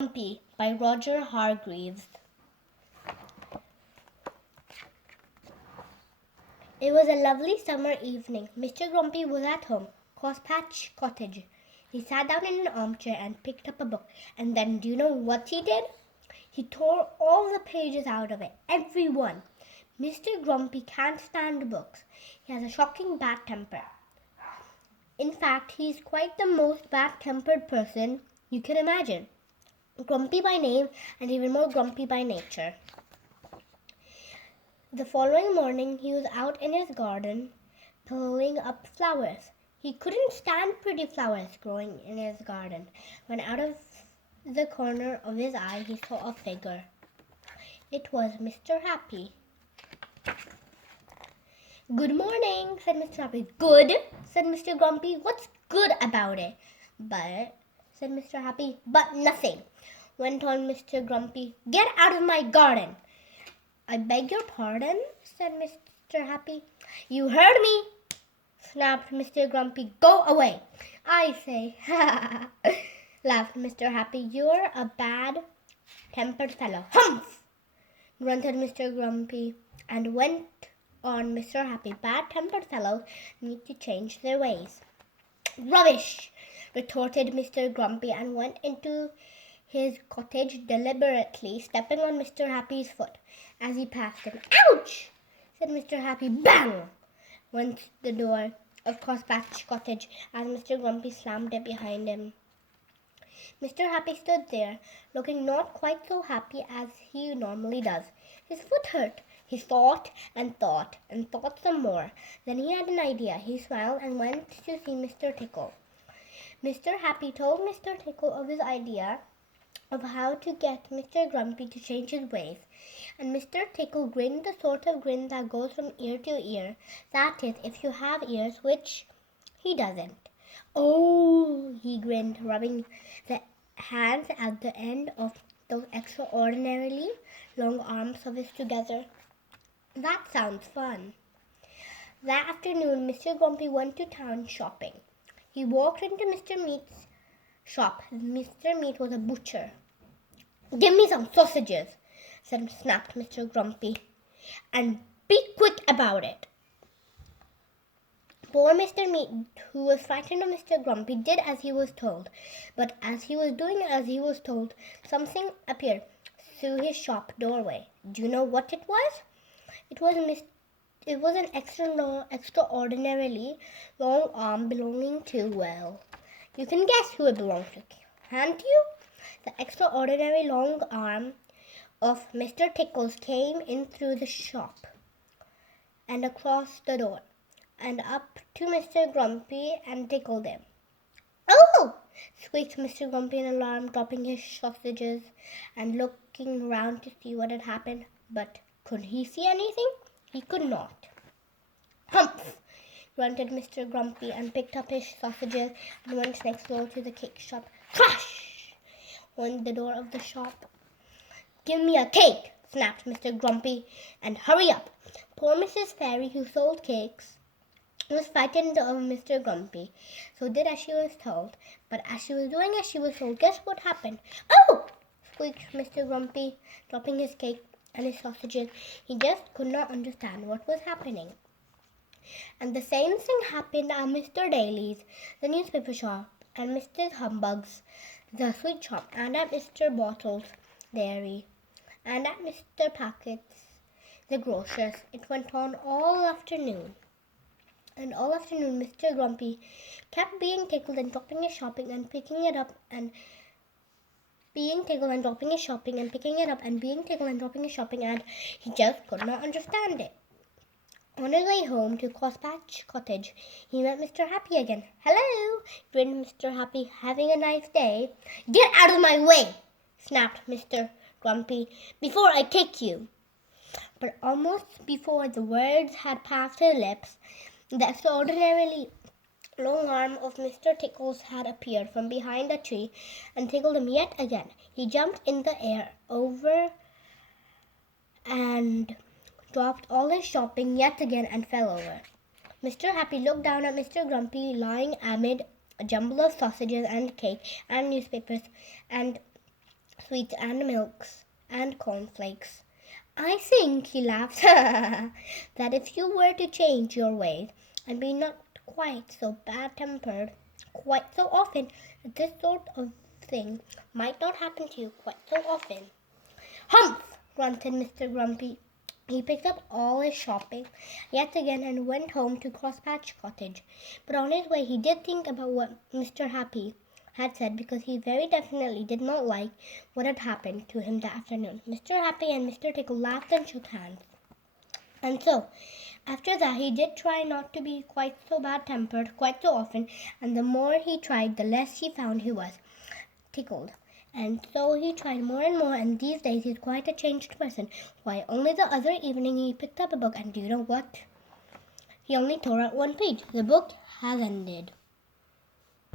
Grumpy by Roger Hargreaves. It was a lovely summer evening. Mr. Grumpy was at home, Crosspatch Cottage. He sat down in an armchair and picked up a book. And then, do you know what he did? He tore all the pages out of it, every one. Mr. Grumpy can't stand books. He has a shocking bad temper. In fact, he's quite the most bad-tempered person you can imagine. Grumpy by name and even more grumpy by nature. The following morning he was out in his garden pulling up flowers. He couldn't stand pretty flowers growing in his garden when out of the corner of his eye he saw a figure. It was Mr. Happy. "Good morning," said Mr. Happy. "Good," said Mr. Grumpy. "What's good about it?" "But," said Mr. Happy. "But nothing," went on Mr. Grumpy. "Get out of my garden." "I beg your pardon," said Mr. Happy. "You heard me," snapped Mr. Grumpy. "Go away, I say." "Ha!" laughed Mr. Happy. "You're a bad-tempered fellow." "Humph!" grunted Mr. Grumpy, and went on Mr. Happy. "Bad-tempered fellows need to change their ways." "Rubbish!" retorted Mr. Grumpy, and went into his cottage deliberately, stepping on Mr. Happy's foot as he passed him. "Ouch!" said Mr. Happy. Bang! went the door of Crosspatch Cottage as Mr. Grumpy slammed it behind him. Mr. Happy stood there, looking not quite so happy as he normally does. His foot hurt. He thought and thought and thought some more. Then he had an idea. He smiled and went to see Mr. Tickle. Mr. Happy told Mr. Tickle of his idea of how to get Mr. Grumpy to change his ways, and Mr. Tickle grinned the sort of grin that goes from ear to ear. That is, if you have ears, which he doesn't. "Oh," he grinned, rubbing the hands at the end of those extraordinarily long arms of his together. "That sounds fun." That afternoon, Mr. Grumpy went to town shopping. He walked into Mr. Meat's shop. Mr. Meat was a butcher. "Give me some sausages," snapped Mr. Grumpy, "and be quick about it." Poor Mr. Meat, who was frightened of Mr. Grumpy, did as he was told. But as he was doing as he was told, something appeared through his shop doorway. Do you know what it was? It was an extraordinarily long arm belonging to, well, you can guess who it belonged to, can't you? The extraordinary long arm of Mr. Tickles came in through the shop and across the door and up to Mr. Grumpy and tickled him. "Oh!" squeaked Mr. Grumpy in alarm, dropping his sausages and looking round to see what had happened. But could he see anything? He could not. "Humph!" grunted Mr. Grumpy and picked up his sausages and went next door to the cake shop. Crash! went the door of the shop. "Give me a cake!" snapped Mr. Grumpy, "and hurry up." Poor Mrs. Fairy, who sold cakes, was frightened of Mr. Grumpy, so did as she was told. But as she was doing as she was told, guess what happened? "Oh!" squeaked Mr. Grumpy, dropping his cake and his sausages. He just could not understand what was happening. And the same thing happened at Mr. Daly's, the newspaper shop, and Mr. Humbug's, the sweet shop, and at Mr. Bottle's dairy, and at Mr. Packet's, the grocer's. It went on all afternoon. And all afternoon Mr. Grumpy kept being tickled and dropping his shopping and picking it up and being tickled and dropping his shopping and picking it up and being tickled and dropping his shopping, and he just could not understand it. On his way home to Crosspatch Cottage, he met Mr. Happy again. "Hello," grinned Mr. Happy. "Having a nice day?" "Get out of my way," snapped Mr. Grumpy, "before I kick you." But almost before the words had passed his lips, the extraordinarily long arm of Mr. Tickles had appeared from behind a tree and tickled him yet again. He jumped in the air over and dropped all his shopping yet again and fell over. Mr. Happy looked down at Mr. Grumpy lying amid a jumble of sausages and cake and newspapers, and sweets and milks and cornflakes. I think, he laughed, that if you were to change your ways and be not quite so bad-tempered quite so often, that this sort of thing might not happen to you quite so often. Humph! Grunted Mr. Grumpy. He picked up all his shopping yet again and went home to Crosspatch Cottage. But on his way he did think about what Mr. Happy had said, because he very definitely did not like what had happened to him that afternoon. Mr. Happy and Mr. Tickle laughed and shook hands. And so, after that, he did try not to be quite so bad-tempered quite so often, and the more he tried, the less he found he was tickled. And so he tried more and more, and these days he's quite a changed person. Why, only the other evening he picked up a book, and do you know what? He only tore out one page. The book has ended.